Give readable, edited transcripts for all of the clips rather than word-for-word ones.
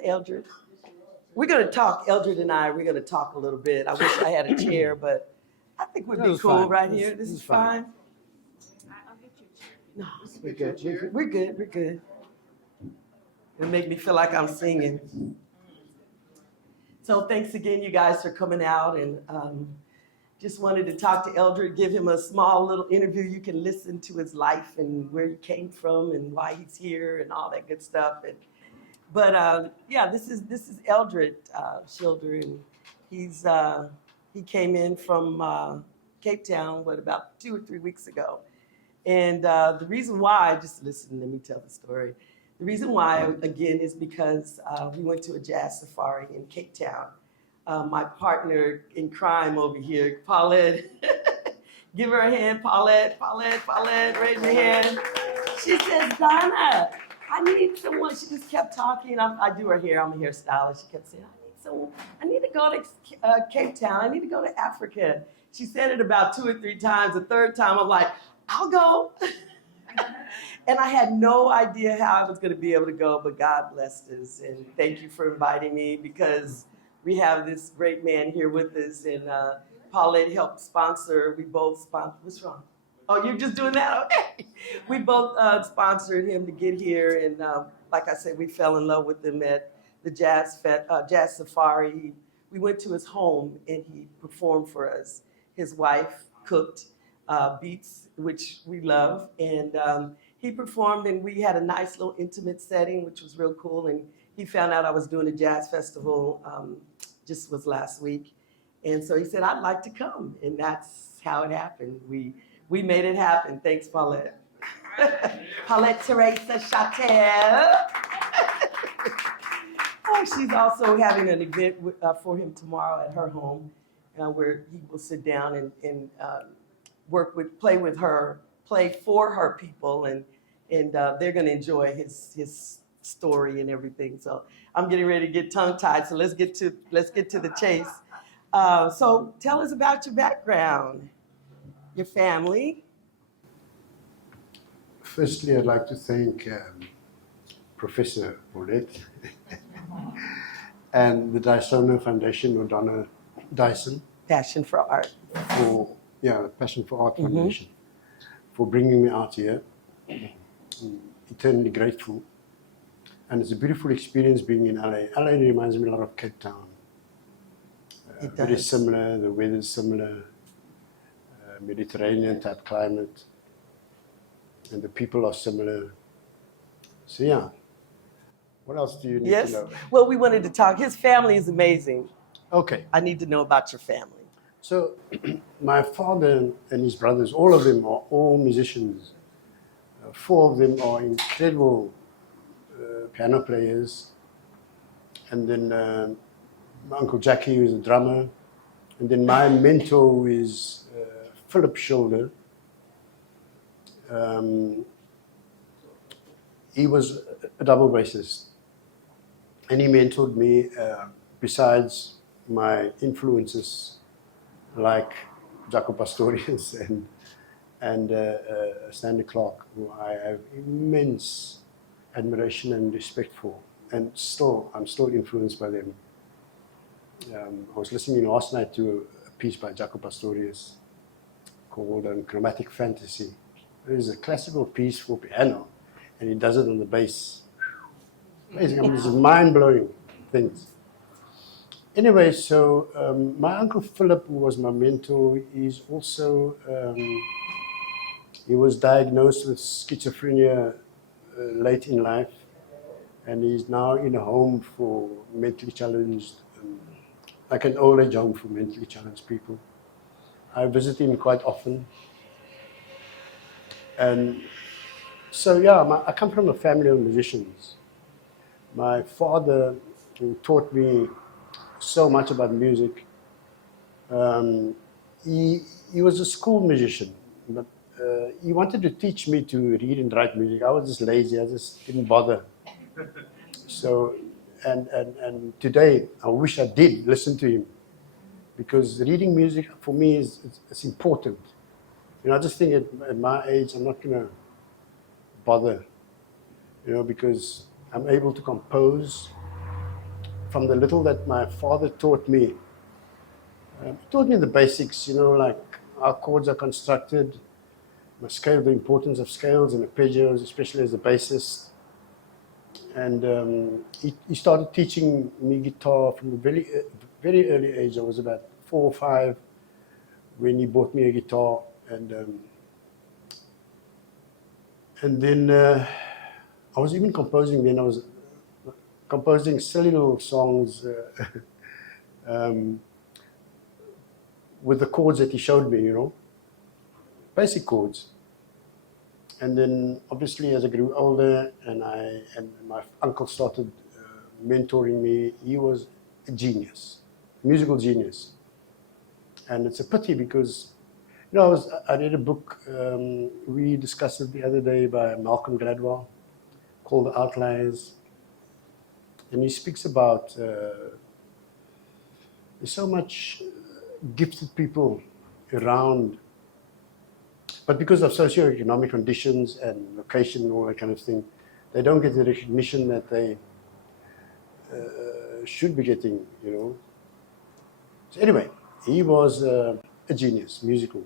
down, Eldred? We're going to talk, Eldred and I, we're going to talk a little bit. I wish I had a chair, but I think we'd be cool right here. This is fine. I'll get you a chair. No, we're good. We're good. We're good. It'll make me feel like I'm singing. So thanks again, you guys, for coming out. And just wanted to talk to Eldred, give him a small little interview. You can listen to his life and where he came from and why he's here and all that good stuff. But this is Eldred Schilder, and he came in from Cape Town, about 2 or 3 weeks ago. And the reason why, just listen, let me tell the story. The reason why, again, is because we went to a jazz safari in Cape Town. My partner in crime over here, Paulette, give her a hand, Paulette, raise your hand. She says, Donna, I need someone. She just kept talking. I do her hair, I'm a hairstylist. She kept saying, I need to go to Cape Town. I need to go to Africa. She said it about 2 or 3 times. The third time, I'm like, I'll go. And I had no idea how I was going to be able to go, but God blessed us. And thank you for inviting me, because we have this great man here with us. And Paulette helped sponsor. We both sponsored. What's wrong? Oh, you're just doing that? Okay. We both sponsored him to get here. And like I said, we fell in love with him at the Jazz Safari. We went to his home and he performed for us. His wife cooked beats, which we love. And he performed, and we had a nice little intimate setting, which was real cool. And he found out I was doing a jazz festival, just was last week. And so he said, I'd like to come. And that's how it happened. We made it happen. Thanks, Paulette. Paulette Teresa Chatel. She's also having an event for him tomorrow at her home, where he will sit down and play for her people, and they're going to enjoy his story and everything. So I'm getting ready to get tongue-tied. So let's get to the chase. So tell us about your background, your family. Firstly, I'd like to thank Professor Paulette and the Dysonna Foundation, or Donna Dyson. Passion for Art. Passion for Art Foundation, for bringing me out here. Eternally grateful. And it's a beautiful experience being in LA. LA reminds me a lot of Cape Town. Very similar, the weather's similar, Mediterranean type climate, and the people are similar. So yeah, what else do you need to know? Well, we wanted to talk. His family is amazing. Okay. I need to know about your family. So my father and his brothers, all of them are all musicians. 4 of them are incredible piano players. And then my Uncle Jackie, who's a drummer. And then my mentor is Eldred Schilder. He was a double bassist. And he mentored me, besides my influences like Jaco Pastorius and Stanley Clarke, who I have immense admiration and respect for. And I'm still influenced by them. I was listening last night to a piece by Jaco Pastorius called Chromatic Fantasy. It is a classical piece for piano, and he does it on the bass. Amazing. I mean, it's mind-blowing things. Anyway, so my Uncle Philip, who was my mentor, is also, he was diagnosed with schizophrenia late in life, and he's now in a home for mentally challenged, like an old age home for mentally challenged people. I visit him quite often. And so, yeah, I come from a family of musicians. My father, who taught me so much about music, he was a school musician, but he wanted to teach me to read and write music. I was just lazy, I just didn't bother. So, and today, I wish I did listen to him, because reading music for me it's important. I just think at my age, I'm not gonna bother, because I'm able to compose, from the little that my father taught me, he taught me the basics, you know, like how chords are constructed, my scale, the importance of scales and arpeggios, especially as a bassist. And he started teaching me guitar from a very early age. I was about 4 or 5 when he bought me a guitar, and then I was even composing. Then I was composing silly little songs with the chords that he showed me, you know, basic chords. And then, obviously, as I grew older, and my uncle started mentoring me, he was a genius, a musical genius. And it's a pity because, you know, I read a book, we discussed it the other day by Malcolm Gladwell, called The Outliers. And he speaks about there's so much gifted people around, but because of socioeconomic conditions and location and all that kind of thing, they don't get the recognition that they should be getting, you know. So anyway, he was a genius, musical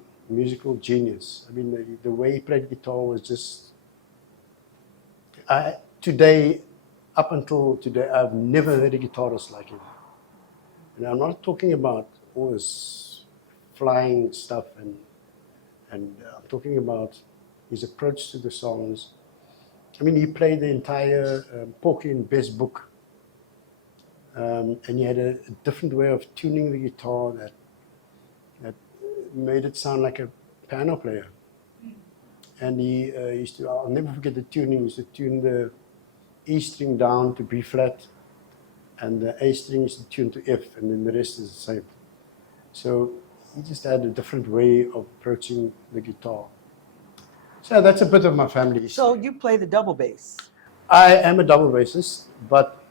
genius. I mean, the way he played guitar was just, today, up until today, I've never heard a guitarist like him. And I'm not talking about all this flying stuff, and I'm talking about his approach to the songs. I mean, he played the entire Porky and Bess book, and he had a different way of tuning the guitar that made it sound like a piano player. And he used to, I'll never forget the tuning, he used to tune the E string down to B flat, and the A string is tuned to F, and then the rest is the same. So he just had a different way of approaching the guitar. So that's a bit of my family history. So you play the double bass. I am a double bassist, but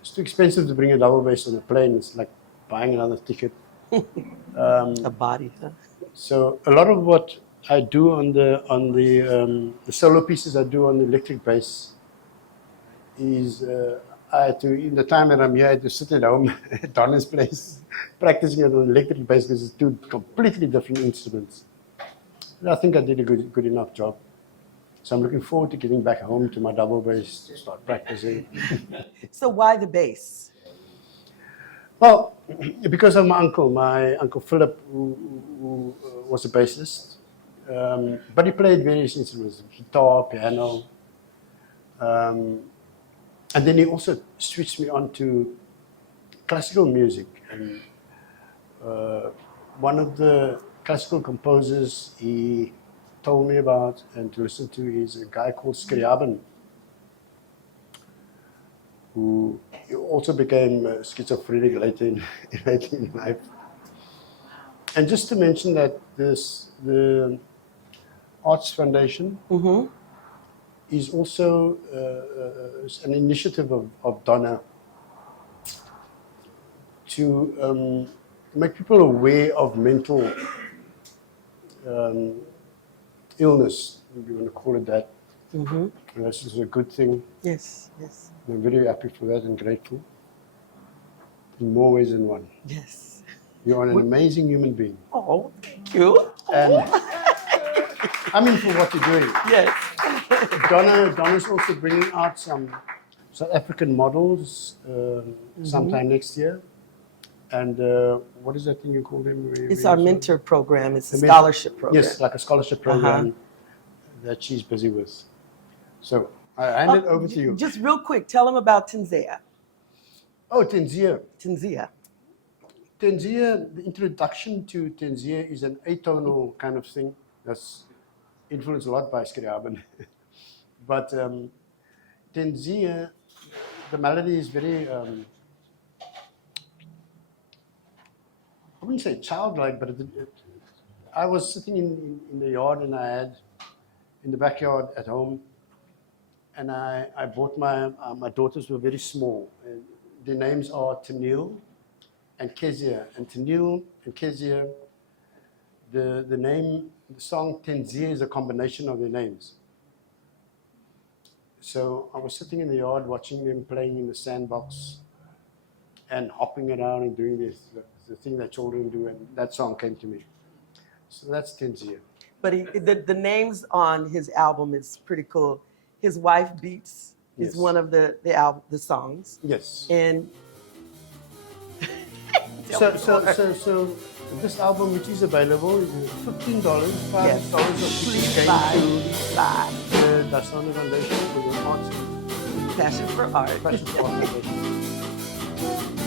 it's too expensive to bring a double bass on a plane. It's like buying another ticket. A body, huh? So a lot of what I do on the solo pieces I do on the electric bass is I had to, in the time that I'm here, I had to sit at home at Donna's place practicing it on electric bass because it's two completely different instruments. And I think I did a good enough job. So I'm looking forward to getting back home to my double bass to start practicing. So why the bass? Well, because of my Uncle Philip, who was a bassist, but he played various instruments, guitar, piano, and then he also switched me on to classical music. And one of the classical composers he told me about and to listen to is a guy called Scriabin, who also became schizophrenic later in life. And just to mention that the Arts Foundation is also an initiative of Donna to make people aware of mental illness, if you want to call it that. And this is a good thing. Yes, yes. I'm very happy for that and grateful in more ways than one. Yes. You are an amazing human being. Oh, thank you. And I mean, for what you're doing. Yes. Donna's also bringing out some South African models sometime next year. And what is that thing you call them? It's our mentor program. It's a scholarship program. Yes, like a scholarship program that she's busy with. So I hand it over to you. Just real quick, tell them about Tanzania. Oh, Tanzania. Tanzania. Tanzania, the introduction to Tanzania is an atonal kind of thing. That's influenced a lot by Scriabin. But Tanzania, the melody is very, I wouldn't say childlike, but I was sitting in the yard and I had, in the backyard at home, and I bought my daughters were very small. And their names are Tanil and Kezia. And Tanil and Kezia, the song Tanzania is a combination of their names. So I was sitting in the yard watching them playing in the sandbox, and hopping around and doing this, the thing that children do, and that song came to me. So that's Tenzia. But the names on his album is pretty cool. His Wife Beats is Yes. one of the songs. Yes. And So this album, which is available, is $15. yes, $5 of please came buy, to buy. the Dysonna Foundation for the arts Passion for Art. Passion for Art Foundation.